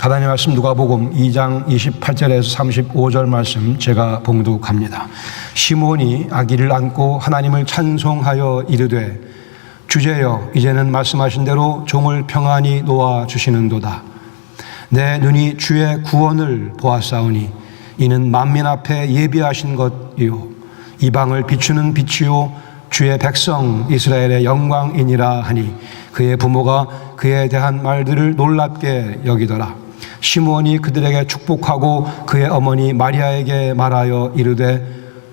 하나님의 말씀 누가복음 2장 28절에서 35절 말씀 제가 봉독합니다. 시몬이 아기를 안고 하나님을 찬송하여 이르되 주제여 이제는 말씀하신 대로 종을 평안히 놓아 주시는도다. 내 눈이 주의 구원을 보았사오니 이는 만민 앞에 예비하신 것이요 이방을 비추는 빛이요 주의 백성 이스라엘의 영광이니라 하니 그의 부모가 그에 대한 말들을 놀랍게 여기더라. 시므온이 그들에게 축복하고 그의 어머니 마리아에게 말하여 이르되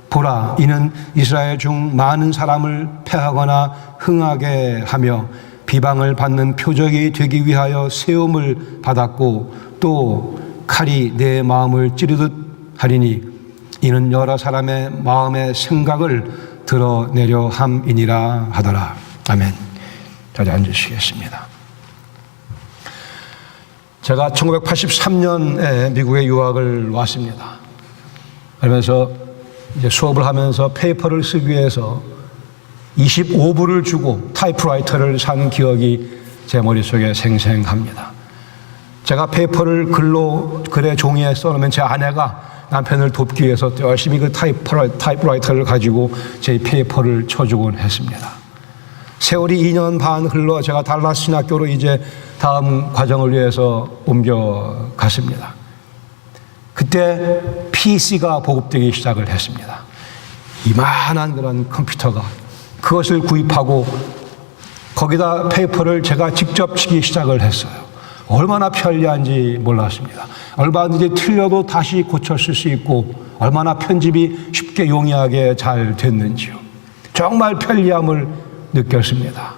보라 이는 이스라엘 중 많은 사람을 패하거나 흥하게 하며 비방을 받는 표적이 되기 위하여 세움을 받았고 또 칼이 내 마음을 찌르듯 하리니 이는 여러 사람의 마음의 생각을 드러내려 함이니라 하더라. 아멘. 자리 앉으시겠습니다. 제가 1983년에 미국에 유학을 왔습니다. 그러면서 이제 수업을 하면서 페이퍼를 쓰기 위해서 25불을 주고 타이프라이터를 산 기억이 제 머릿속에 생생합니다. 제가 페이퍼를 글에 종이에 써놓으면 제 아내가 남편을 돕기 위해서 열심히 그 타이프라이터를 가지고 제 페이퍼를 쳐주곤 했습니다. 세월이 2년 반 흘러 제가 달라스 신학교로 이제 다음 과정을 위해서 옮겨갔습니다. 그때 PC가 보급되기 시작을 했습니다. 이만한 그런 컴퓨터가 그것을 구입하고 거기다 페이퍼를 제가 직접 치기 시작을 했어요. 얼마나 편리한지 몰랐습니다. 얼마든지 틀려도 다시 고쳤을 수 있고 얼마나 편집이 쉽게 용이하게 잘 됐는지요. 정말 편리함을 느꼈습니다.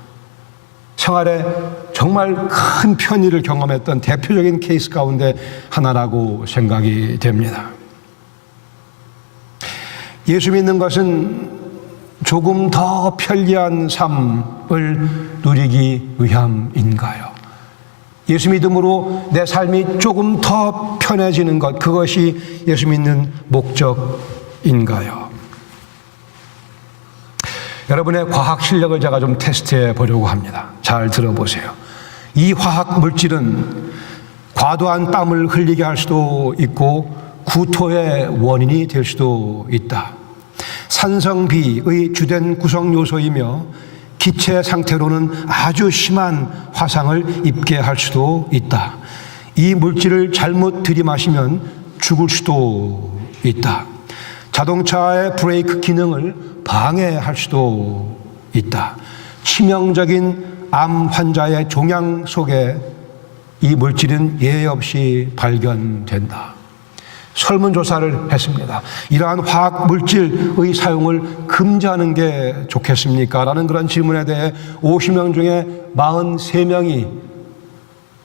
생활에 정말 큰 편의를 경험했던 대표적인 케이스 가운데 하나라고 생각이 됩니다. 예수 믿는 것은 조금 더 편리한 삶을 누리기 위함인가요? 예수 믿음으로 내 삶이 조금 더 편해지는 것, 그것이 예수 믿는 목적인가요? 여러분의 과학 실력을 제가 좀 테스트해 보려고 합니다. 잘 들어보세요. 이 화학 물질은 과도한 땀을 흘리게 할 수도 있고 구토의 원인이 될 수도 있다. 산성비의 주된 구성 요소이며 기체 상태로는 아주 심한 화상을 입게 할 수도 있다. 이 물질을 잘못 들이마시면 죽을 수도 있다. 자동차의 브레이크 기능을 방해할 수도 있다. 치명적인 암 환자의 종양 속에 이 물질은 예외 없이 발견된다. 설문조사를 했습니다. 이러한 화학 물질의 사용을 금지하는 게 좋겠습니까? 라는 그런 질문에 대해 50명 중에 43명이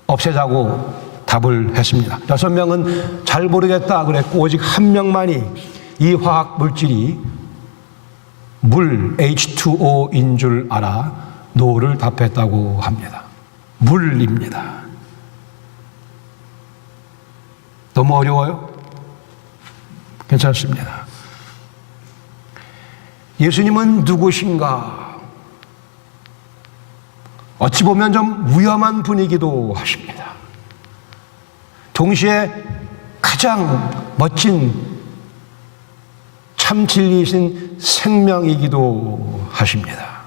없애자고 답을 했습니다. 6명은 잘 모르겠다 그랬고 오직 1명만이 이 화학 물질이 물 H2O인 줄 알아 노를 답했다고 합니다. 물입니다. 너무 어려워요? 괜찮습니다. 예수님은 누구신가? 어찌 보면 좀 위험한 분이기도 하십니다. 동시에 가장 멋진 참 진리이신 생명이기도 하십니다.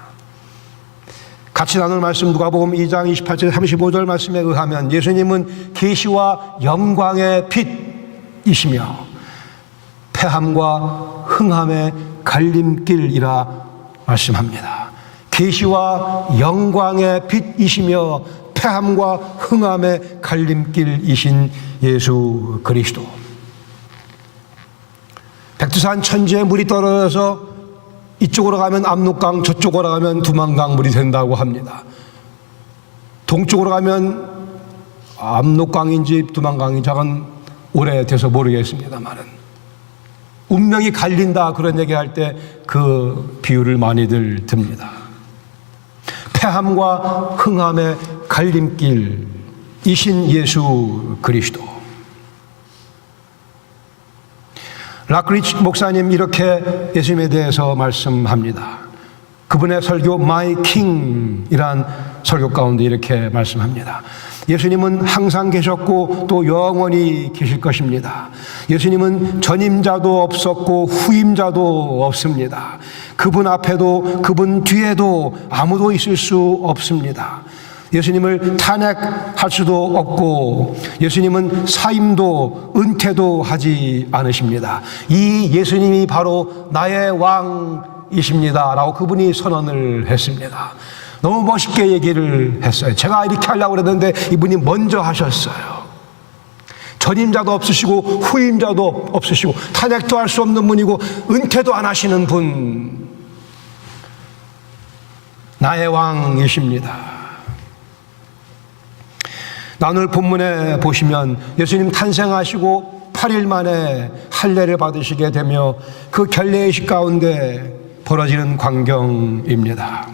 같이 나눌 말씀 누가복음 2장 28절 35절 말씀에 의하면 예수님은 계시와 영광의 빛이시며 패함과 흥함의 갈림길이라 말씀합니다. 계시와 영광의 빛이시며 패함과 흥함의 갈림길이신 예수 그리스도. 백두산 천지에 물이 떨어져서 이쪽으로 가면 압록강, 저쪽으로 가면 두만강 물이 된다고 합니다. 동쪽으로 가면 압록강인지 두만강인지 저건 오래돼서 모르겠습니다만은 운명이 갈린다 그런 얘기할 때 그 비유를 많이들 듭니다. 패함과 흥함의 갈림길이신 예수 그리스도. 라크리치 목사님 이렇게 예수님에 대해서 말씀합니다. 그분의 설교 My King이란 설교 가운데 이렇게 말씀합니다. 예수님은 항상 계셨고 또 영원히 계실 것입니다. 예수님은 전임자도 없었고 후임자도 없습니다. 그분 앞에도 그분 뒤에도 아무도 있을 수 없습니다. 예수님을 탄핵할 수도 없고 예수님은 사임도 은퇴도 하지 않으십니다. 이 예수님이 바로 나의 왕이십니다 라고 그분이 선언을 했습니다. 너무 멋있게 얘기를 했어요. 제가 이렇게 하려고 그랬는데 이분이 먼저 하셨어요. 전임자도 없으시고 후임자도 없으시고 탄핵도 할 수 없는 분이고 은퇴도 안 하시는 분, 나의 왕이십니다. 오늘 본문에 보시면 예수님 탄생하시고 8일 만에 할례를 받으시게 되며 그 결례의식 가운데 벌어지는 광경입니다.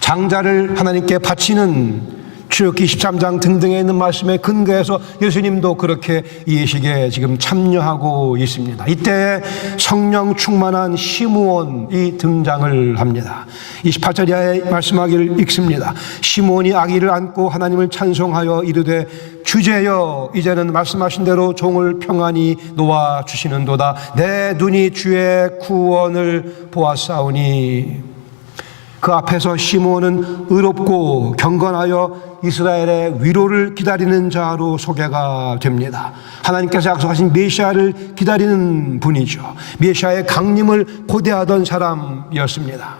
장자를 하나님께 바치는 출애굽기 13장 등등에 있는 말씀에 근거해서 예수님도 그렇게 이 예식에 지금 참여하고 있습니다. 이때 성령 충만한 시므온이 등장을 합니다. 28절 이하에 말씀하기를 읽습니다. 시므온이 아기를 안고 하나님을 찬송하여 이르되 주제여 이제는 말씀하신 대로 종을 평안히 놓아 주시는도다. 내 눈이 주의 구원을 보았사오니. 그 앞에서 시므온은 의롭고 경건하여 이스라엘의 위로를 기다리는 자로 소개가 됩니다. 하나님께서 약속하신 메시아를 기다리는 분이죠. 메시아의 강림을 고대하던 사람이었습니다.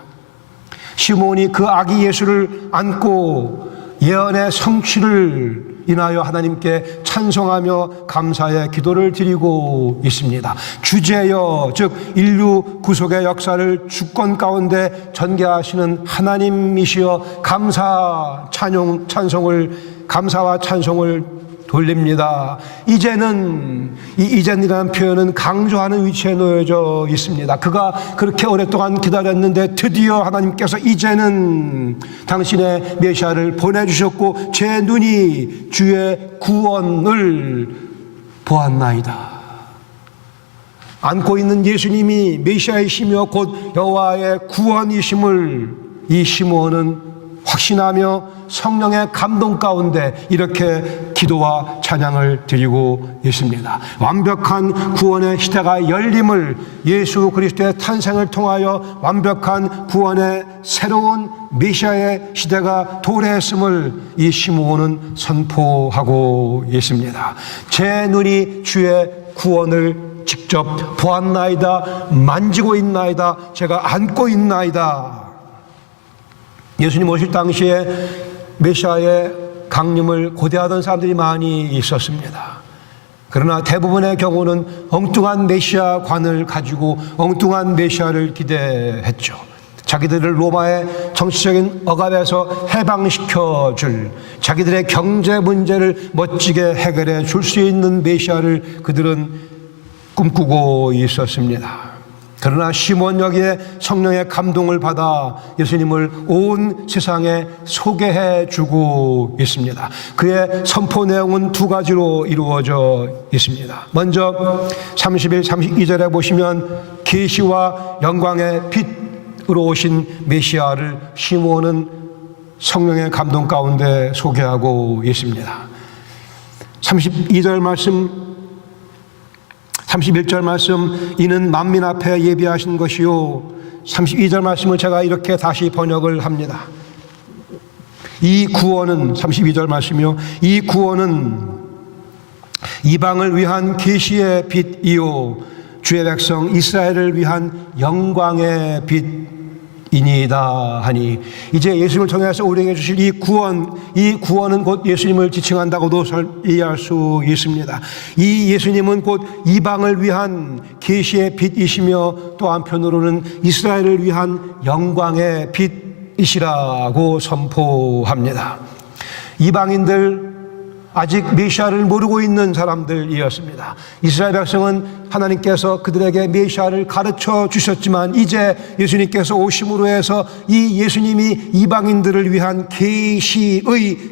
시므온이 그 아기 예수를 안고 예언의 성취를 인하여 하나님께 찬송하며 감사의 기도를 드리고 있습니다. 주제여, 즉 인류 구속의 역사를 주권 가운데 전개하시는 하나님이시여 감사와 찬송을 돌립니다. 이제는, 이 이젠이라는 표현은 강조하는 위치에 놓여져 있습니다. 그가 그렇게 오랫동안 기다렸는데 드디어 하나님께서 이제는 당신의 메시아를 보내주셨고 제 눈이 주의 구원을 보았나이다. 안고 있는 예수님이 메시아이시며 곧 여호와의 구원이심을 이 시므온은 확신하며 성령의 감동 가운데 이렇게 기도와 찬양을 드리고 있습니다. 완벽한 구원의 시대가 열림을, 예수 그리스도의 탄생을 통하여 완벽한 구원의 새로운 메시아의 시대가 도래했음을 이 시므온은 선포하고 있습니다. 제 눈이 주의 구원을 직접 보았나이다, 만지고 있나이다, 제가 안고 있나이다. 예수님 오실 당시에 메시아의 강림을 고대하던 사람들이 많이 있었습니다. 그러나 대부분의 경우는 엉뚱한 메시아관을 가지고 엉뚱한 메시아를 기대했죠. 자기들을 로마의 정치적인 억압에서 해방시켜줄, 자기들의 경제 문제를 멋지게 해결해 줄 수 있는 메시아를 그들은 꿈꾸고 있었습니다. 그러나 시므온 여기에 성령의 감동을 받아 예수님을 온 세상에 소개해 주고 있습니다. 그의 선포 내용은 두 가지로 이루어져 있습니다. 먼저 31, 32절에 보시면 계시와 영광의 빛으로 오신 메시아를 시므온은 성령의 감동 가운데 소개하고 있습니다. 32절 말씀, 31절 말씀, 이는 만민 앞에 예비하신 것이요. 32절 말씀을 제가 이렇게 다시 번역을 합니다. 이 구원은, 32절 말씀이요, 이 구원은 이방을 위한 계시의 빛이요 주의 백성 이스라엘을 위한 영광의 빛이니이다 하니, 이제 예수님을 통해서 우리에게 주실 이 구원은 곧 예수님을 지칭한다고도 이해할 수 있습니다. 이 예수님은 곧 이방을 위한 계시의 빛이시며 또 한편으로는 이스라엘을 위한 영광의 빛이시라고 선포합니다. 이방인들, 아직 메시아를 모르고 있는 사람들이었습니다. 이스라엘 백성은 하나님께서 그들에게 메시아를 가르쳐 주셨지만 이제 예수님께서 오심으로 해서 이 예수님이 이방인들을 위한 계시의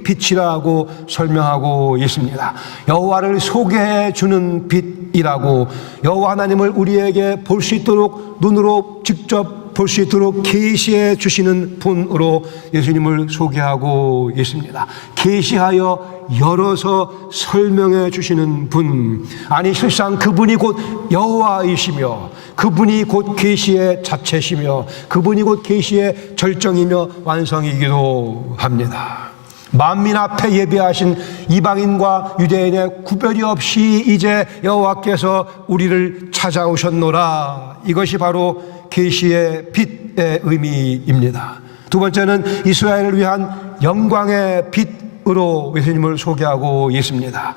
빛이라고 설명하고 있습니다. 여호와를 소개해 주는 빛이라고, 여호와 하나님을 우리에게 볼 수 있도록 눈으로 직접 볼 수 있도록 계시해 주시는 분으로 예수님을 소개하고 있습니다. 계시하여 열어서 설명해 주시는 분, 아니 실상 그분이 곧 여호와이시며 그분이 곧 계시의 자체시며 그분이 곧 계시의 절정이며 완성이기도 합니다. 만민 앞에 예비하신 이방인과 유대인의 구별이 없이 이제 여호와께서 우리를 찾아오셨노라. 이것이 바로 계시의 빛의 의미입니다. 두 번째는 이스라엘을 위한 영광의 빛으로 예수님을 소개하고 있습니다.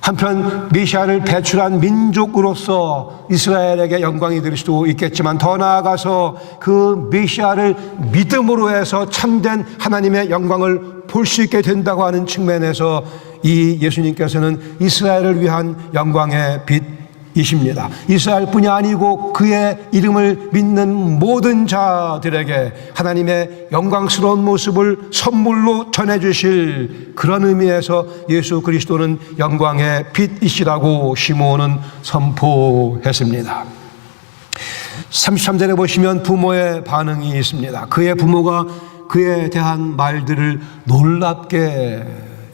한편 메시아를 배출한 민족으로서 이스라엘에게 영광이 될 수도 있겠지만 더 나아가서 그 메시아를 믿음으로 해서 참된 하나님의 영광을 볼 수 있게 된다고 하는 측면에서 이 예수님께서는 이스라엘을 위한 영광의 빛이십니다. 이스라엘뿐이 아니고 그의 이름을 믿는 모든 자들에게 하나님의 영광스러운 모습을 선물로 전해주실 그런 의미에서 예수 그리스도는 영광의 빛이시라고 시므온은 선포했습니다. 33절에 보시면 부모의 반응이 있습니다. 그의 부모가 그에 대한 말들을 놀랍게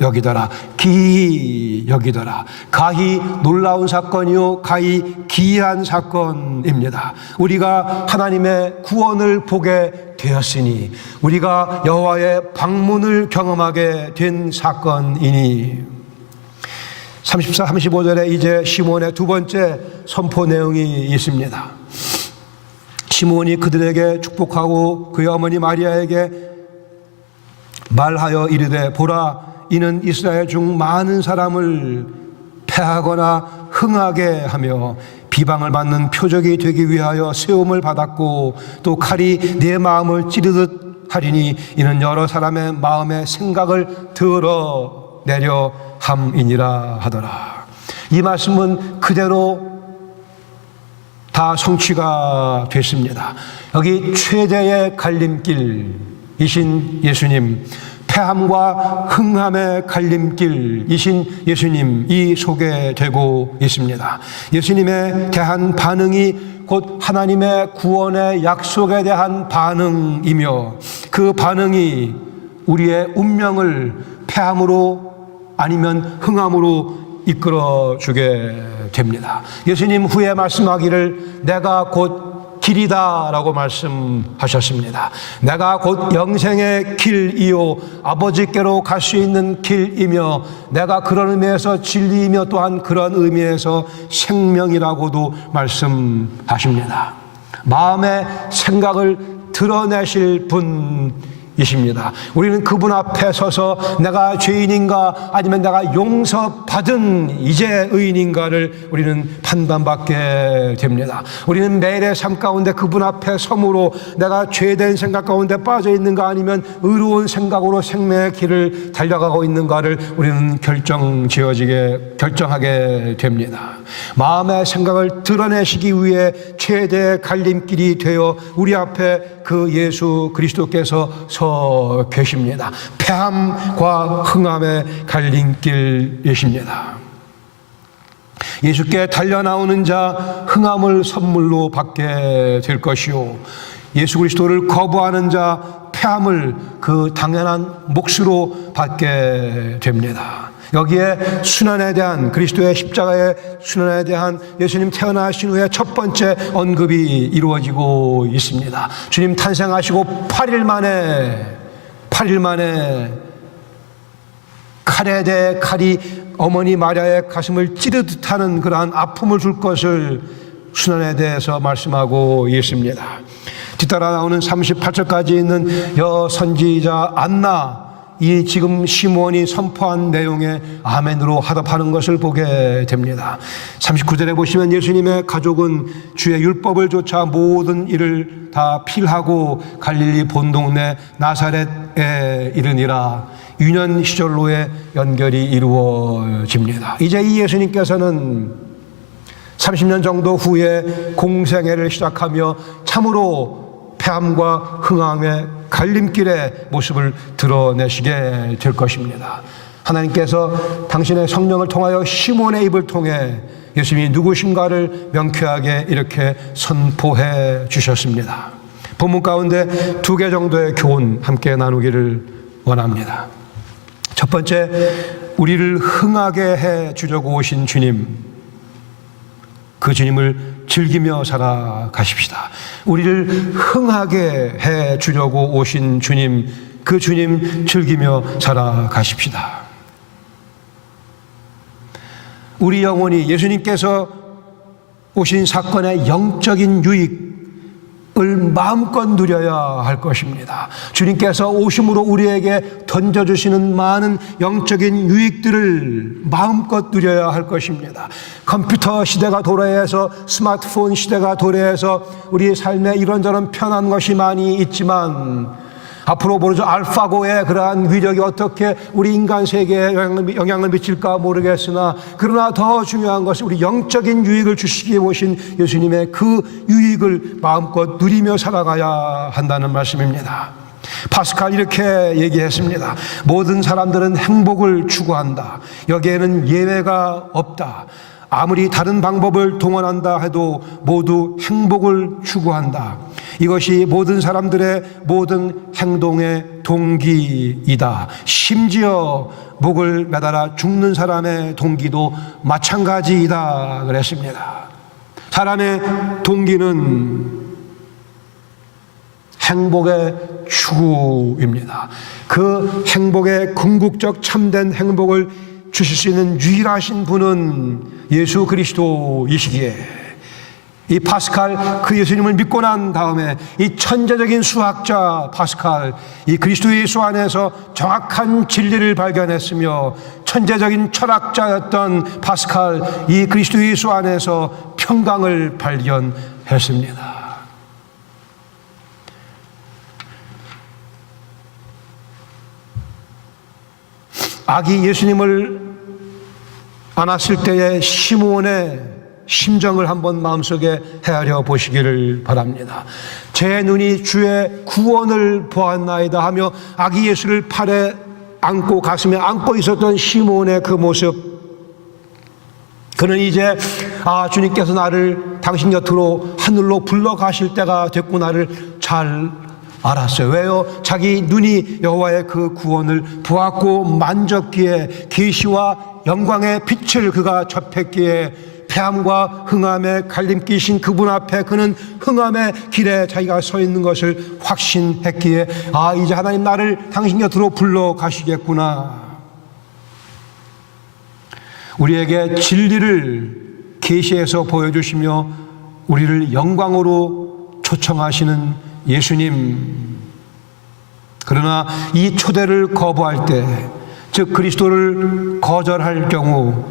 여기더라, 기이 여기더라. 가히 놀라운 사건이요 가히 기이한 사건입니다. 우리가 하나님의 구원을 보게 되었으니, 우리가 여호와의 방문을 경험하게 된 사건이니. 34, 35절에 이제 시므온의 두 번째 선포 내용이 있습니다. 시므온이 그들에게 축복하고 그의 어머니 마리아에게 말하여 이르되, 보라, 이는 이스라엘 중 많은 사람을 패하거나 흥하게 하며 비방을 받는 표적이 되기 위하여 세움을 받았고 또 칼이 내 마음을 찌르듯 하리니 이는 여러 사람의 마음의 생각을 드러내려 함이니라 하더라. 이 말씀은 그대로 다 성취가 됐습니다. 여기 최대의 갈림길이신 예수님, 패함과 흥함의 갈림길이신 예수님이 소개되고 있습니다. 예수님에 대한 반응이 곧 하나님의 구원의 약속에 대한 반응이며 그 반응이 우리의 운명을 패함으로 아니면 흥함으로 이끌어주게 됩니다. 예수님 후에 말씀하기를 내가 곧 길이다 라고 말씀하셨습니다. 내가 곧 영생의 길이요 아버지께로 갈 수 있는 길이며 내가 그런 의미에서 진리이며 또한 그런 의미에서 생명이라고도 말씀하십니다. 마음의 생각을 드러내실 분이십니다. 우리는 그분 앞에 서서 내가 죄인인가 아니면 내가 용서받은 이제 의인인가를 우리는 판단받게 됩니다. 우리는 매일의 삶 가운데 그분 앞에 섬으로 내가 죄된 생각 가운데 빠져 있는가 아니면 의로운 생각으로 생명의 길을 달려가고 있는가를 우리는 결정하게 됩니다. 마음의 생각을 드러내시기 위해 최대의 갈림길이 되어 우리 앞에 그 예수 그리스도께서 서 계십니다. 패함과 흥함의 갈림길이십니다. 예수께 달려나오는 자 흥함을 선물로 받게 될 것이요 예수 그리스도를 거부하는 자 패함을 그 당연한 몫으로 받게 됩니다. 여기에 순환에 대한, 그리스도의 십자가의 순환에 대한 예수님 태어나신 후에 첫 번째 언급이 이루어지고 있습니다. 주님 탄생하시고 8일 만에 칼에 대해 칼이 어머니 마리아의 가슴을 찌르듯 하는 그러한 아픔을 줄 것을 순환에 대해서 말씀하고 있습니다. 뒤따라 나오는 38절까지 있는 여선지자 안나, 이 지금 시므온이 선포한 내용에 아멘으로 화답하는 것을 보게 됩니다. 39절에 보시면 예수님의 가족은 주의 율법을 조차 모든 일을 다 필하고 갈릴리 본동네 나사렛에 이르니라. 유년 시절로의 연결이 이루어집니다. 이제 이 예수님께서는 30년 정도 후에 공생애를 시작하며 참으로 패함과 흥함의 갈림길의 모습을 드러내시게 될 것입니다. 하나님께서 당신의 성령을 통하여 시몬의 입을 통해 예수님이 누구신가를 명쾌하게 이렇게 선포해 주셨습니다. 본문 가운데 2개 정도의 교훈 함께 나누기를 원합니다. 첫 번째, 우리를 흥하게 해 주려고 오신 주님, 그 주님을 즐기며 살아가십시다. 우리를 흥하게 해 주려고 오신 주님, 그 주님 즐기며 살아가십시다. 우리 영혼이 예수님께서 오신 사건의 영적인 유익을 마음껏 누려야 할 것입니다. 주님께서 오심으로 우리에게 던져주시는 많은 영적인 유익들을 마음껏 누려야 할 것입니다. 컴퓨터 시대가 도래해서, 스마트폰 시대가 도래해서 우리의 삶에 이런저런 편한 것이 많이 있지만, 앞으로 모르죠. 알파고의 그러한 위력이 어떻게 우리 인간 세계에 영향을 미칠까 모르겠으나, 그러나 더 중요한 것은 우리 영적인 유익을 주시기에 오신 예수님의 그 유익을 마음껏 누리며 살아가야 한다는 말씀입니다. 파스칼 이렇게 얘기했습니다. 모든 사람들은 행복을 추구한다. 여기에는 예외가 없다. 아무리 다른 방법을 동원한다 해도 모두 행복을 추구한다. 이것이 모든 사람들의 모든 행동의 동기이다. 심지어 목을 매달아 죽는 사람의 동기도 마찬가지이다 그랬습니다. 사람의 동기는 행복의 추구입니다. 그 행복의 궁극적 참된 행복을 주실 수 있는 유일하신 분은 예수 그리스도이시기에, 이 파스칼, 그 예수님을 믿고 난 다음에 이 천재적인 수학자 파스칼, 이 그리스도 예수 안에서 정확한 진리를 발견했으며, 천재적인 철학자였던 파스칼, 이 그리스도 예수 안에서 평강을 발견했습니다. 아기 예수님을 안았을 때의 시므온의 심정을 한번 마음속에 헤아려 보시기를 바랍니다. 제 눈이 주의 구원을 보았나이다 하며 아기 예수를 팔에 안고 가슴에 안고 있었던 시므온의 그 모습, 그는 이제 주님께서 나를 당신 곁으로 하늘로 불러가실 때가 됐구나를 잘 알았어요. 왜요? 자기 눈이 여호와의 그 구원을 보았고 만졌기에, 계시와 영광의 빛을 그가 접했기에, 폐암과 흥함의 갈림길이신 그분 앞에 그는 흥함의 길에 자기가 서 있는 것을 확신했기에, 이제 하나님 나를 당신 곁으로 불러가시겠구나. 우리에게 진리를 계시해서 보여주시며 우리를 영광으로 초청하시는 예수님, 그러나 이 초대를 거부할 때, 즉 그리스도를 거절할 경우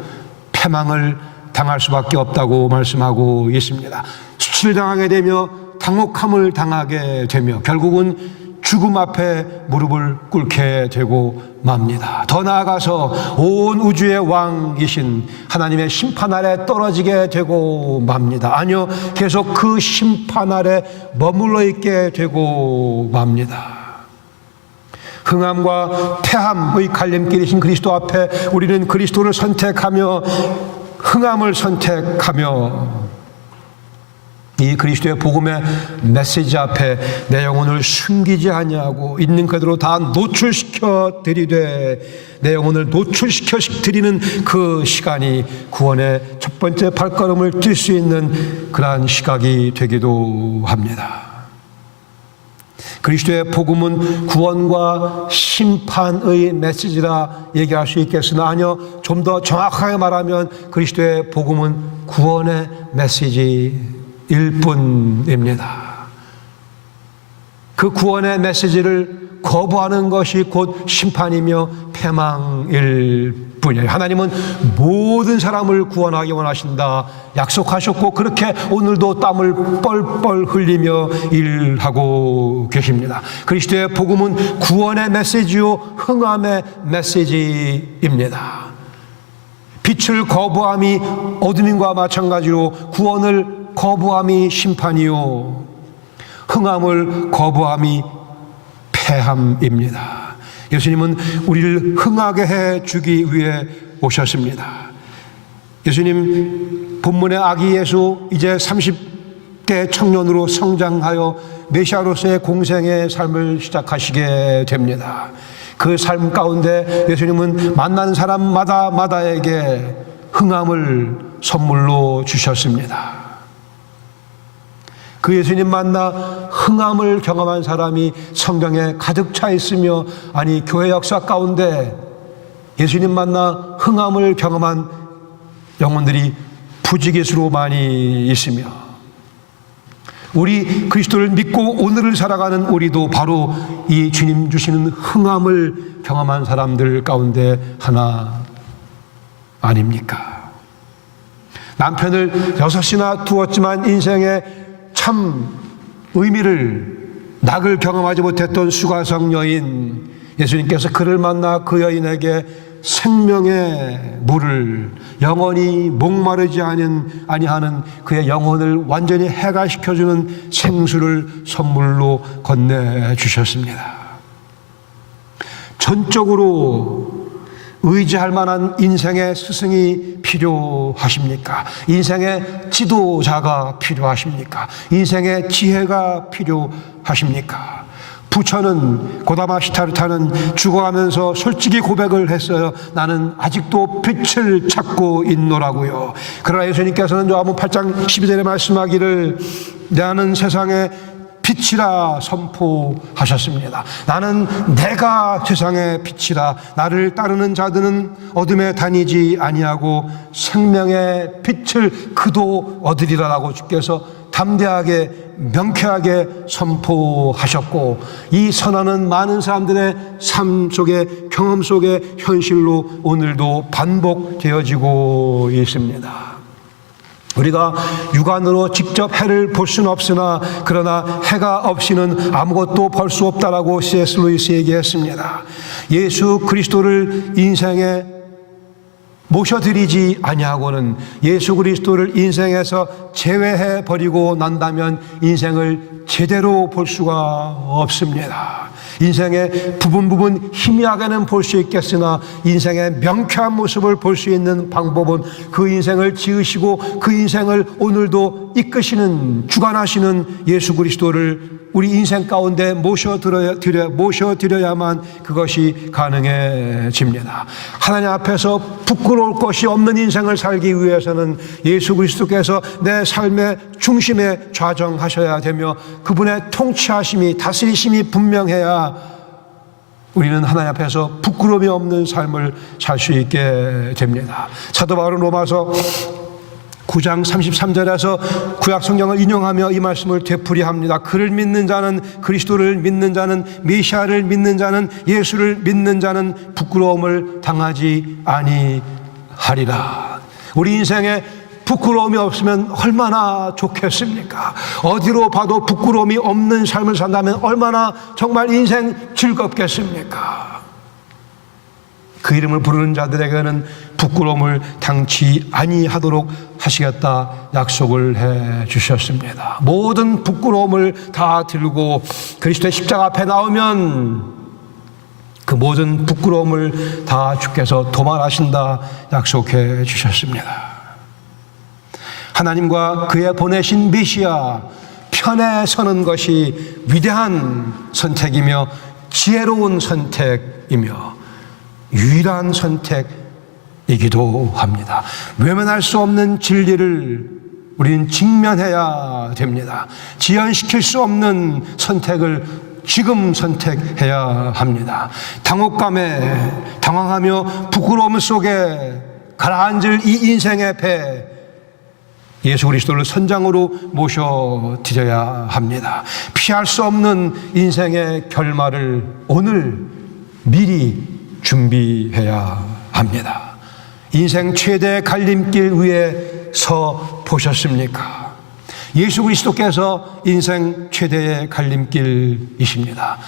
패망을 당할 수밖에 없다고 말씀하고 있습니다. 수치를 당하게 되며 당혹함을 당하게 되며 결국은 죽음 앞에 무릎을 꿇게 되고 맙니다. 더 나아가서 온 우주의 왕이신 하나님의 심판 아래 떨어지게 되고 맙니다. 아니요, 계속 그 심판 아래 머물러 있게 되고 맙니다. 흥함과 폐함의 갈림길이신 그리스도 앞에 우리는 그리스도를 선택하며 흥함을 선택하며 이 그리스도의 복음의 메시지 앞에 내 영혼을 숨기지 아니하고 있는 그대로 다 노출시켜 드리되, 내 영혼을 노출시켜 드리는 그 시간이 구원의 첫 번째 발걸음을 뛸 수 있는 그러한 시각이 되기도 합니다. 그리스도의 복음은 구원과 심판의 메시지라 얘기할 수 있겠으나, 아니요, 좀 더 정확하게 말하면 그리스도의 복음은 구원의 메시지일 뿐입니다. 그 구원의 메시지를 거부하는 것이 곧 심판이며 패망일 뿐이에요. 하나님은 모든 사람을 구원하기 원하신다 약속하셨고, 그렇게 오늘도 땀을 뻘뻘 흘리며 일하고 계십니다. 그리스도의 복음은 구원의 메시지요 흥함의 메시지입니다. 빛을 거부함이 어둠인과 마찬가지로 구원을 거부함이 심판이요 흥함을 거부함이 패함입니다. 예수님은 우리를 흥하게 해주기 위해 오셨습니다. 예수님 본문의 아기 예수, 이제 30대 청년으로 성장하여 메시아로서의 공생의 삶을 시작하시게 됩니다. 그 삶 가운데 예수님은 만난 사람마다에게 흥함을 선물로 주셨습니다. 그 예수님 만나 흥함을 경험한 사람이 성경에 가득 차 있으며, 아니 교회 역사 가운데 예수님 만나 흥함을 경험한 영혼들이 부지기수로 많이 있으며, 우리 그리스도를 믿고 오늘을 살아가는 우리도 바로 이 주님 주시는 흥함을 경험한 사람들 가운데 하나 아닙니까? 남편을 6이나 두었지만 인생에 참 낙을 경험하지 못했던 수가성 여인, 예수님께서 그를 만나 그 여인에게 생명의 물을, 영원히 목마르지 아니하는 그의 영혼을 완전히 해가시켜주는 생수를 선물로 건네주셨습니다. 전적으로 의지할 만한 인생의 스승이 필요하십니까? 인생의 지도자가 필요하십니까? 인생의 지혜가 필요하십니까? 부처는 고다마 시타르타는 죽어가면서 솔직히 고백을 했어요. 나는 아직도 빛을 찾고 있노라고요. 그러나 예수님께서는 요한복음 8장 12절에 말씀하기를 나는 세상의 빛이라 선포하셨습니다. 나는 내가 세상의 빛이라. 나를 따르는 자들은 어둠에 다니지 아니하고 생명의 빛을 그도 얻으리라라고 주께서 담대하게 명쾌하게 선포하셨고, 이 선언은 많은 사람들의 삶 속에, 경험 속에 현실로 오늘도 반복되어지고 있습니다. 우리가 육안으로 직접 해를 볼 수는 없으나 그러나 해가 없이는 아무것도 볼 수 없다라고 C.S. 루이스 얘기했습니다. 예수 그리스도를 인생에 모셔드리지 아니하고는, 예수 그리스도를 인생에서 제외해 버리고 난다면 인생을 제대로 볼 수가 없습니다. 인생의 부분 희미하게는 볼 수 있겠으나 인생의 명쾌한 모습을 볼 수 있는 방법은 그 인생을 지으시고 그 인생을 오늘도 이끄시는, 주관하시는 예수 그리스도를 우리 인생 가운데 모셔드려야만 그것이 가능해집니다. 하나님 앞에서 부끄러울 것이 없는 인생을 살기 위해서는 예수 그리스도께서 내 삶의 중심에 좌정하셔야 되며 그분의 통치하심이, 다스리심이 분명해야 우리는 하나님 앞에서 부끄러움이 없는 삶을 살 수 있게 됩니다. 사도 바울은 로마서 9장 33절에서 구약 성경을 인용하며 이 말씀을 되풀이합니다. 그를 믿는 자는, 그리스도를 믿는 자는, 메시아를 믿는 자는, 예수를 믿는 자는 부끄러움을 당하지 아니하리라. 우리 인생에 부끄러움이 없으면 얼마나 좋겠습니까? 어디로 봐도 부끄러움이 없는 삶을 산다면 얼마나 정말 인생 즐겁겠습니까? 그 이름을 부르는 자들에게는 부끄러움을 당치 아니하도록 하시겠다 약속을 해 주셨습니다. 모든 부끄러움을 다 들고 그리스도의 십자가 앞에 나오면 그 모든 부끄러움을 다 주께서 도말하신다 약속해 주셨습니다. 하나님과 그의 보내신 메시아 편에 서는 것이 위대한 선택이며 지혜로운 선택이며 유일한 선택이기도 합니다. 외면할 수 없는 진리를 우리는 직면해야 됩니다. 지연시킬 수 없는 선택을 지금 선택해야 합니다. 당혹감에 당황하며 부끄러움 속에 가라앉을 이 인생의 배, 예수 그리스도를 선장으로 모셔드려야 합니다. 피할 수 없는 인생의 결말을 오늘 미리 준비해야 합니다. 인생 최대 갈림길 위에 서 보셨습니까? 예수 그리스도께서 인생 최대의 갈림길이십니다.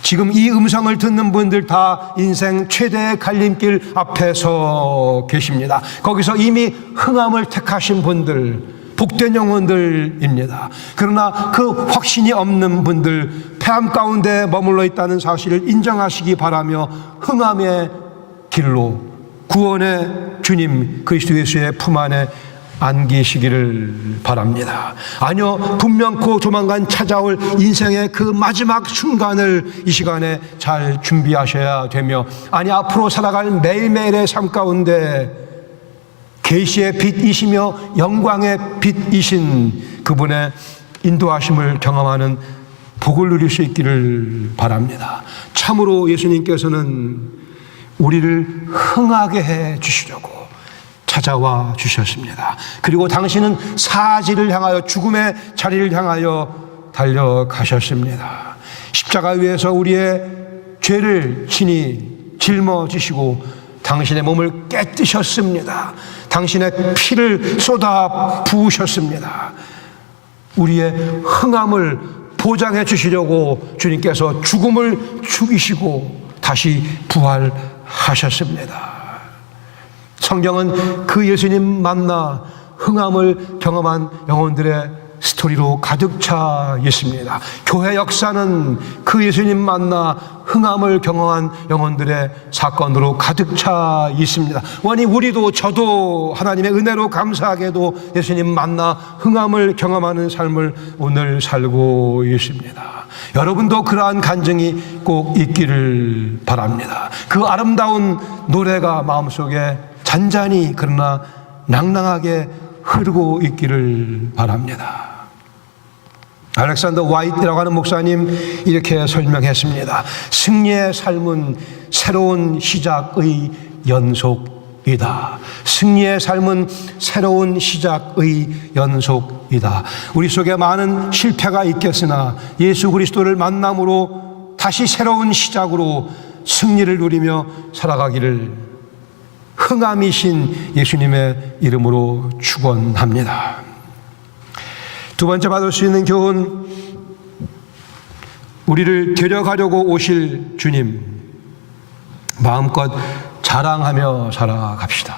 지금 이 음성을 듣는 분들 다 인생 최대의 갈림길 앞에 서 계십니다. 거기서 이미 흥함을 택하신 분들, 복된 영혼들입니다. 그러나 그 확신이 없는 분들, 폐암 가운데 머물러 있다는 사실을 인정하시기 바라며 흥함의 길로 구원의 주님 그리스도 예수의 품 안에 안기시기를 바랍니다. 아니요, 분명코 조만간 찾아올 인생의 그 마지막 순간을 이 시간에 잘 준비하셔야 되며, 아니 앞으로 살아갈 매일매일의 삶 가운데 계시의 빛이시며 영광의 빛이신 그분의 인도하심을 경험하는 복을 누릴 수 있기를 바랍니다. 참으로 예수님께서는 우리를 흥하게 해 주시려고 찾아와 주셨습니다. 그리고 당신은 사지를 향하여, 죽음의 자리를 향하여 달려가셨습니다. 십자가 위에서 우리의 죄를 친히 짊어지시고 당신의 몸을 깨뜨셨습니다. 당신의 피를 쏟아 부으셨습니다. 우리의 흥함을 보장해 주시려고 주님께서 죽음을 죽이시고 다시 부활하셨습니다. 성경은 그 예수님 만나 흥함을 경험한 영혼들의 스토리로 가득 차 있습니다. 교회 역사는 그 예수님 만나 흥함을 경험한 영혼들의 사건으로 가득 차 있습니다. 원이 우리도 저도 하나님의 은혜로 감사하게도 예수님 만나 흥함을 경험하는 삶을 오늘 살고 있습니다. 여러분도 그러한 간증이 꼭 있기를 바랍니다. 그 아름다운 노래가 마음속에 잔잔히 그러나 낭낭하게 흐르고 있기를 바랍니다. 알렉산더 화이트라고 하는 목사님 이렇게 설명했습니다. 승리의 삶은 새로운 시작의 연속이다. 승리의 삶은 새로운 시작의 연속이다. 우리 속에 많은 실패가 있겠으나 예수 그리스도를 만남으로 다시 새로운 시작으로 승리를 누리며 살아가기를 흥함이신 예수님의 이름으로 축원합니다. 두 번째 받을 수 있는 교훈, 우리를 데려가려고 오실 주님 마음껏 자랑하며 살아갑시다.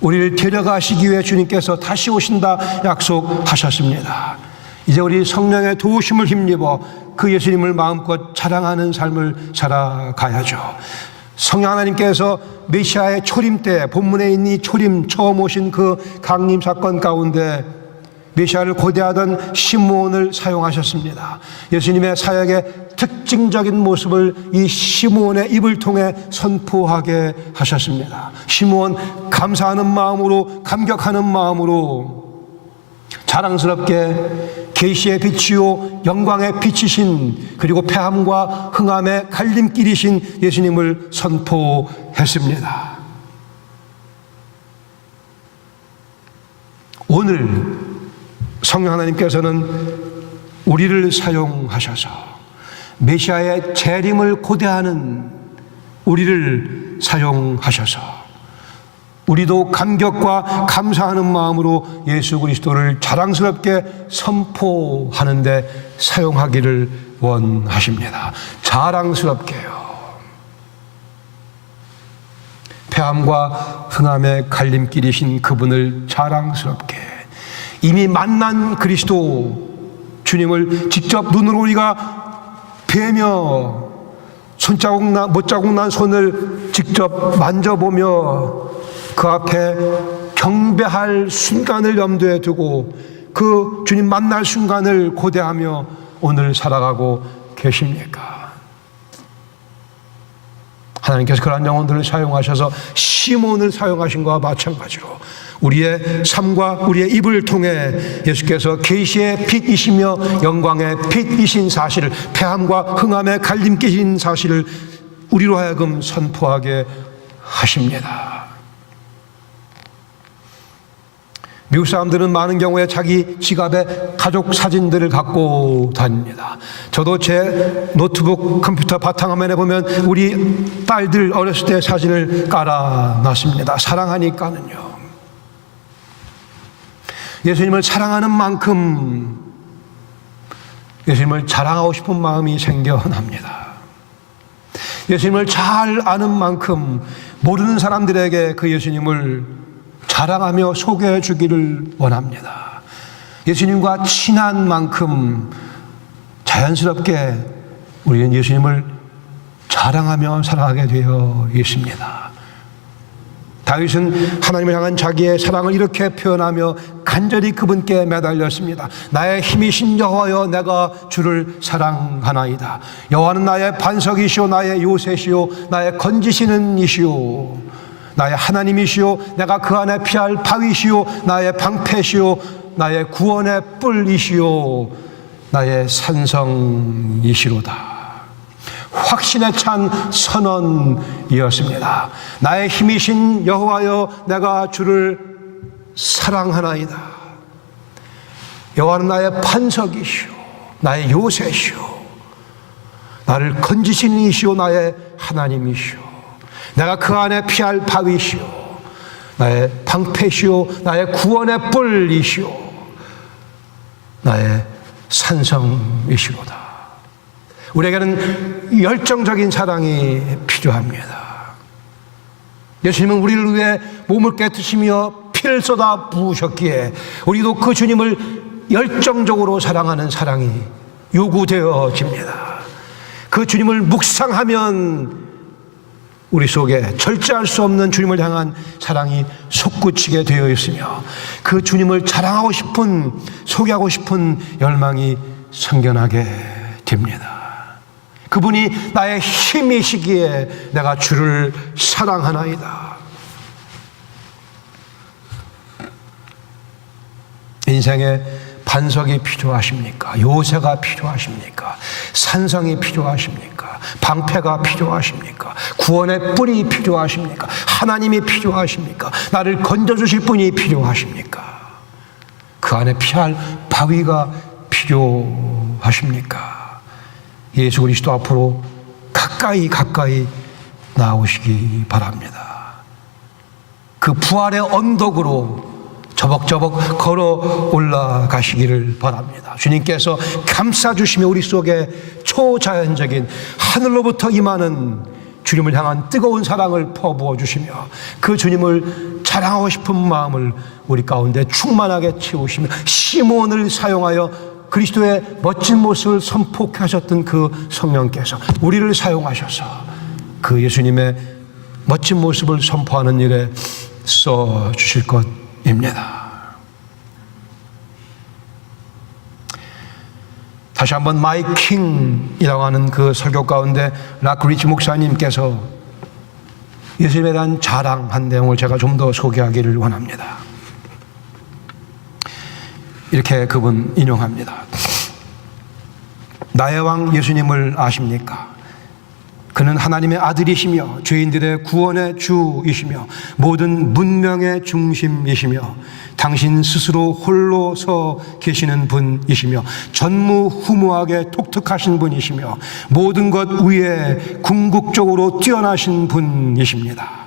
우리를 데려가시기 위해 주님께서 다시 오신다 약속하셨습니다. 이제 우리 성령의 도우심을 힘입어 그 예수님을 마음껏 자랑하는 삶을 살아가야죠. 성령 하나님께서 메시아의 초림 때, 본문에 있는 이 초림 처음 오신 그 강림 사건 가운데 메시아를 고대하던 시므온을 사용하셨습니다. 예수님의 사역의 특징적인 모습을 이 시므온의 입을 통해 선포하게 하셨습니다. 시므온 감사하는 마음으로, 감격하는 마음으로 자랑스럽게 계시의 빛이요 영광의 빛이신, 그리고 패함과 흥함의 갈림길이신 예수님을 선포했습니다. 오늘 성령 하나님께서는 우리를 사용하셔서 메시아의 재림을 고대하는 우리를 사용하셔서 우리도 감격과 감사하는 마음으로 예수 그리스도를 자랑스럽게 선포하는 데 사용하기를 원하십니다. 자랑스럽게요. 패함과 흥함의 갈림길이신 그분을 자랑스럽게, 이미 만난 그리스도 주님을 직접 눈으로 우리가 뵈며 못자국 난 손을 직접 만져보며 그 앞에 경배할 순간을 염두에 두고 그 주님 만날 순간을 고대하며 오늘 살아가고 계십니까? 하나님께서 그러한 영혼들을 사용하셔서 시몬을 사용하신 것과 마찬가지로 우리의 삶과 우리의 입을 통해 예수께서 계시의 빛이시며 영광의 빛이신 사실을, 패함과 흥함의 갈림길인 사실을 우리로 하여금 선포하게 하십니다. 미국 사람들은 많은 경우에 자기 지갑에 가족 사진들을 갖고 다닙니다. 저도 제 노트북 컴퓨터 바탕화면에 보면 우리 딸들 어렸을 때 사진을 깔아놨습니다. 사랑하니까는요. 예수님을 사랑하는 만큼 예수님을 자랑하고 싶은 마음이 생겨납니다. 예수님을 잘 아는 만큼 모르는 사람들에게 그 예수님을 자랑하며 소개해 주기를 원합니다. 예수님과 친한 만큼 자연스럽게 우리는 예수님을 자랑하며 살아가게 되어 있습니다. 다윗은 하나님을 향한 자기의 사랑을 이렇게 표현하며 간절히 그분께 매달렸습니다. 나의 힘이신 여호와여, 내가 주를 사랑하나이다. 여호와는 나의 반석이시오, 나의 요새시오, 나의 건지시는 이시오, 나의 하나님이시오, 내가 그 안에 피할 바위시오, 나의 방패시오, 나의 구원의 뿔이시오, 나의 산성이시로다. 확신에 찬 선언이었습니다. 나의 힘이신 여호와여, 내가 주를 사랑하나이다. 여호와는 나의 반석이시오, 나의 요새시오, 나를 건지시는 이시오, 나의 하나님이시오, 내가 그 안에 피할 바위시오, 나의 방패시오, 나의 구원의 뿔이시오, 나의 산성이시로다. 우리에게는 열정적인 사랑이 필요합니다. 예수님은 우리를 위해 몸을 깨뜨시며 피를 쏟아 부으셨기에 우리도 그 주님을 열정적으로 사랑하는 사랑이 요구되어집니다. 그 주님을 묵상하면 우리 속에 절제할 수 없는 주님을 향한 사랑이 솟구치게 되어 있으며 그 주님을 자랑하고 싶은, 소개하고 싶은 열망이 생겨나게 됩니다. 그분이 나의 힘이시기에 내가 주를 사랑하나이다. 인생에 반석이 필요하십니까? 요새가 필요하십니까? 산성이 필요하십니까? 방패가 필요하십니까? 구원의 뿔이 필요하십니까? 하나님이 필요하십니까? 나를 건져주실 분이 필요하십니까? 그 안에 피할 바위가 필요하십니까? 예수 그리스도 앞으로 가까이 나오시기 바랍니다. 그 부활의 언덕으로 저벅저벅 걸어 올라가시기를 바랍니다. 주님께서 감싸주시며 우리 속에 초자연적인 하늘로부터 임하는 주님을 향한 뜨거운 사랑을 퍼부어 주시며 그 주님을 자랑하고 싶은 마음을 우리 가운데 충만하게 채우시며 시몬을 사용하여 그리스도의 멋진 모습을 선포하셨던 그 성령께서 우리를 사용하셔서 그 예수님의 멋진 모습을 선포하는 일에 써주실 것입니다. 다시 한번 마이 킹이라고 하는 그 설교 가운데 락 리치 목사님께서 예수님에 대한 자랑한 내용을 제가 좀 더 소개하기를 원합니다. 이렇게 그분 인용합니다. 나의 왕 예수님을 아십니까? 그는 하나님의 아들이시며 죄인들의 구원의 주이시며 모든 문명의 중심이시며 당신 스스로 홀로 서 계시는 분이시며 전무후무하게 독특하신 분이시며 모든 것 위에 궁극적으로 뛰어나신 분이십니다.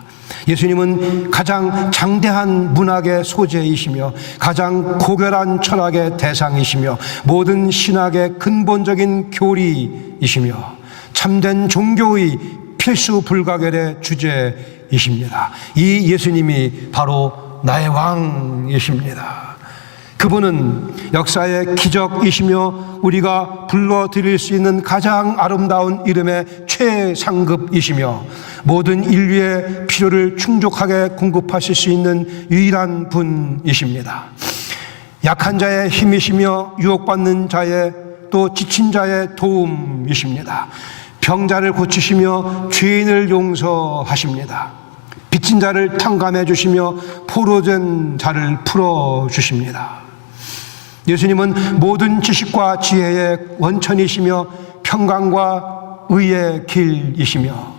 예수님은 가장 장대한 문학의 소재이시며 가장 고결한 철학의 대상이시며 모든 신학의 근본적인 교리이시며 참된 종교의 필수 불가결의 주제이십니다. 이 예수님이 바로 나의 왕이십니다. 그분은 역사의 기적이시며 우리가 불러드릴 수 있는 가장 아름다운 이름의 최상급이시며 모든 인류의 필요를 충족하게 공급하실 수 있는 유일한 분이십니다. 약한 자의 힘이시며 유혹받는 자의 또 지친 자의 도움이십니다. 병자를 고치시며 죄인을 용서하십니다. 빚진 자를 탕감해 주시며 포로된 자를 풀어 주십니다. 예수님은 모든 지식과 지혜의 원천이시며 평강과 의의 길이시며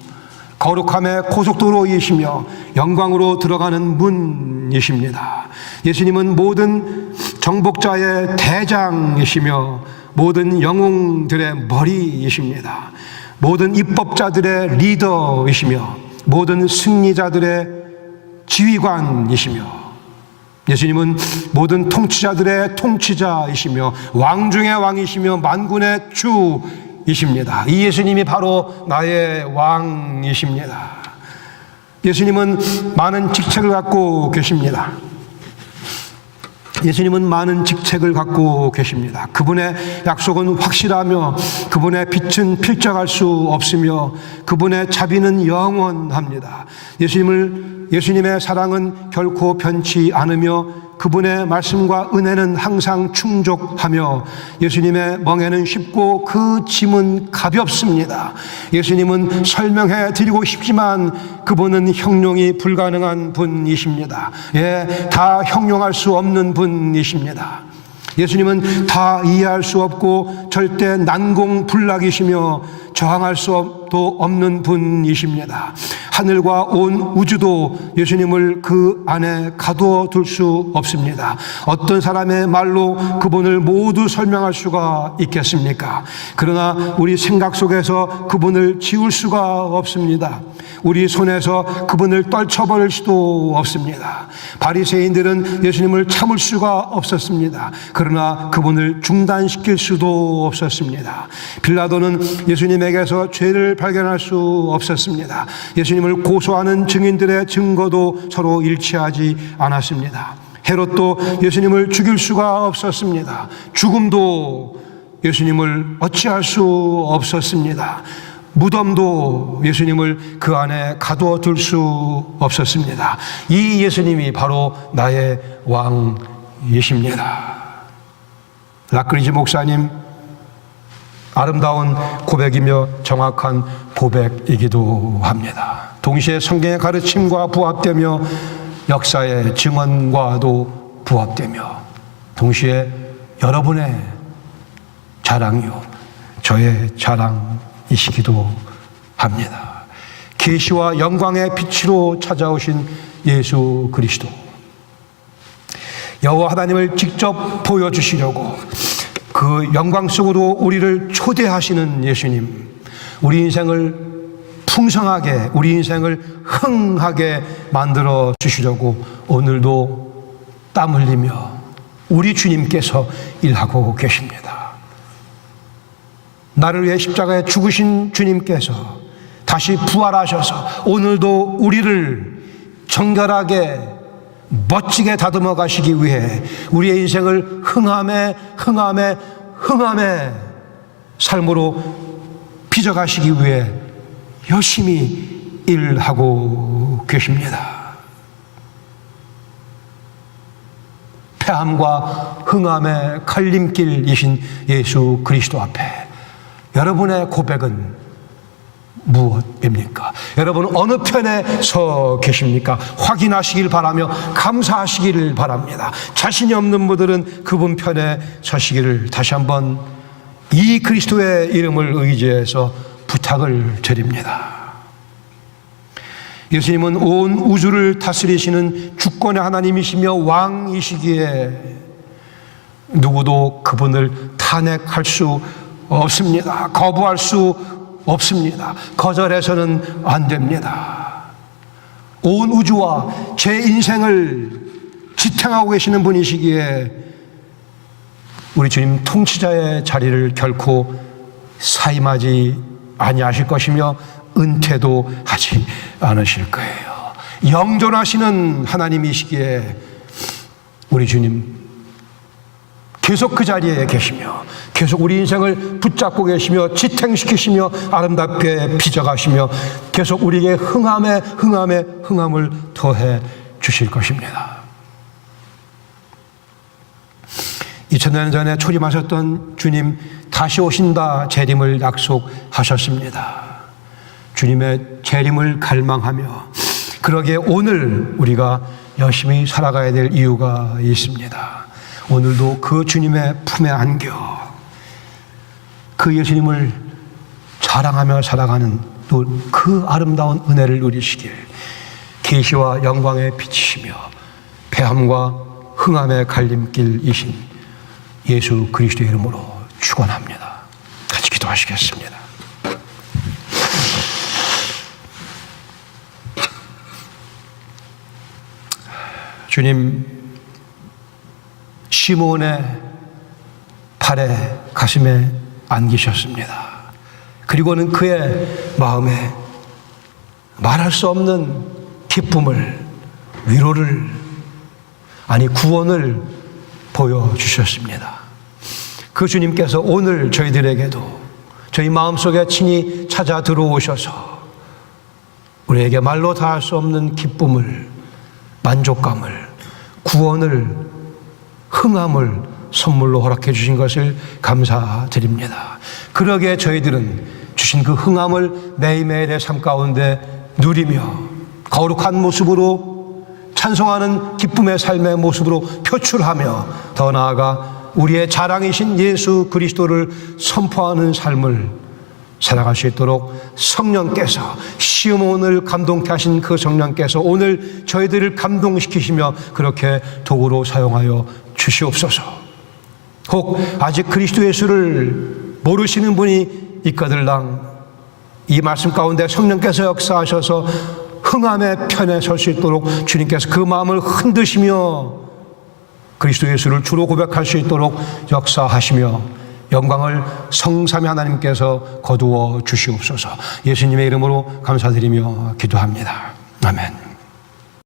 거룩함의 고속도로이시며 영광으로 들어가는 문이십니다. 예수님은 모든 정복자의 대장이시며 모든 영웅들의 머리이십니다. 모든 입법자들의 리더이시며 모든 승리자들의 지휘관이시며 예수님은 모든 통치자들의 통치자이시며 왕 중의 왕이시며 만군의 주이십니다. 이 예수님이 바로 나의 왕이십니다. 예수님은 많은 직책을 갖고 계십니다. 예수님은 많은 직책을 갖고 계십니다. 그분의 약속은 확실하며 그분의 빛은 필적할 수 없으며 그분의 자비는 영원합니다. 예수님을 예수님의 사랑은 결코 변치 않으며 그분의 말씀과 은혜는 항상 충족하며 예수님의 멍에는 쉽고 그 짐은 가볍습니다. 예수님은 설명해 드리고 싶지만 그분은 형용이 불가능한 분이십니다. 다 형용할 수 없는 분이십니다. 예수님은 다 이해할 수 없고 절대 난공불락이시며 저항할 수도 없는 분이십니다. 하늘과 온 우주도 예수님을 그 안에 가두어 둘 수 없습니다. 어떤 사람의 말로 그분을 모두 설명할 수가 있겠습니까? 그러나 우리 생각 속에서 그분을 지울 수가 없습니다. 우리 손에서 그분을 떨쳐버릴 수도 없습니다. 바리새인들은 예수님을 참을 수가 없었습니다. 그러나 그분을 중단시킬 수도 없었습니다. 빌라도는 예수님에게서 죄를 발견할 수 없었습니다. 예수님을 고소하는 증인들의 증거도 서로 일치하지 않았습니다. 헤롯도 예수님을 죽일 수가 없었습니다. 죽음도 예수님을 어찌할 수 없었습니다. 무덤도 예수님을 그 안에 가두어 둘 수 없었습니다. 이 예수님이 바로 나의 왕이십니다. 라크리지 목사님, 아름다운 고백이며 정확한 고백이기도 합니다. 동시에 성경의 가르침과 부합되며 역사의 증언과도 부합되며 동시에 여러분의 자랑이요 저의 자랑이시기도 합니다. 계시와 영광의 빛으로 찾아오신 예수 그리스도, 여호와 하나님을 직접 보여주시려고 그 영광 속으로 우리를 초대하시는 예수님, 우리 인생을 풍성하게, 우리 인생을 흥하게 만들어 주시려고 오늘도 땀 흘리며 우리 주님께서 일하고 계십니다. 나를 위해 십자가에 죽으신 주님께서 다시 부활하셔서 오늘도 우리를 정결하게 멋지게 다듬어 가시기 위해 우리의 인생을 흥함의 삶으로 빚어가시기 위해 열심히 일하고 계십니다. 패함과 흥함의 갈림길이신 예수 그리스도 앞에 여러분의 고백은 무엇입니까? 여러분 어느 편에 서 계십니까? 확인하시길 바라며 감사하시기를 바랍니다. 자신이 없는 분들은 그분 편에 서시기를 다시 한번 이 그리스도의 이름을 의지해서 부탁을 드립니다. 예수님은 온 우주를 다스리시는 주권의 하나님이시며 왕이시기에 누구도 그분을 탄핵할 수 없습니다. 거부할 수 없습니다. 거절해서는 안 됩니다. 온 우주와 제 인생을 지탱하고 계시는 분이시기에 우리 주님 통치자의 자리를 결코 사임하지 아니하실 것이며 은퇴도 하지 않으실 거예요. 영존하시는 하나님이시기에 우리 주님 계속 그 자리에 계시며 계속 우리 인생을 붙잡고 계시며 지탱시키시며 아름답게 빚어가시며 계속 우리에게 흥함을 더해 주실 것입니다. 2000년 전에 초림하셨던 주님 다시 오신다 재림을 약속하셨습니다. 주님의 재림을 갈망하며 그러기에 오늘 우리가 열심히 살아가야 될 이유가 있습니다. 오늘도 그 주님의 품에 안겨 그 예수님을 자랑하며 살아가는 또 그 아름다운 은혜를 누리시길 계시와 영광의 빛이시며 패함과 흥함의 갈림길이신 예수 그리스도의 이름으로 축원합니다. 같이 기도하시겠습니다. 주님, 시몬의 팔에 가슴에 안기셨습니다. 그리고는 그의 마음에 말할 수 없는 기쁨을, 위로를, 아니 구원을 보여주셨습니다. 그 주님께서 오늘 저희들에게도 저희 마음속에 친히 찾아 들어오셔서 우리에게 말로 다 할 수 없는 기쁨을, 만족감을, 구원을, 흥함을 선물로 허락해 주신 것을 감사드립니다. 그러기에 저희들은 주신 그 흥함을 매일매일의 삶 가운데 누리며 거룩한 모습으로 찬송하는 기쁨의 삶의 모습으로 표출하며 더 나아가 우리의 자랑이신 예수 그리스도를 선포하는 삶을 살아갈 수 있도록 성령께서, 시므온을 감동케 하신 그 성령께서 오늘 저희들을 감동시키시며 그렇게 도구로 사용하여 주시옵소서. 혹 아직 그리스도 예수를 모르시는 분이 있거들랑 이 말씀 가운데 성령께서 역사하셔서 흥함의 편에 설 수 있도록 주님께서 그 마음을 흔드시며 그리스도 예수를 주로 고백할 수 있도록 역사하시며 영광을 성삼위 하나님께서 거두어 주시옵소서. 예수님의 이름으로 감사드리며 기도합니다. 아멘.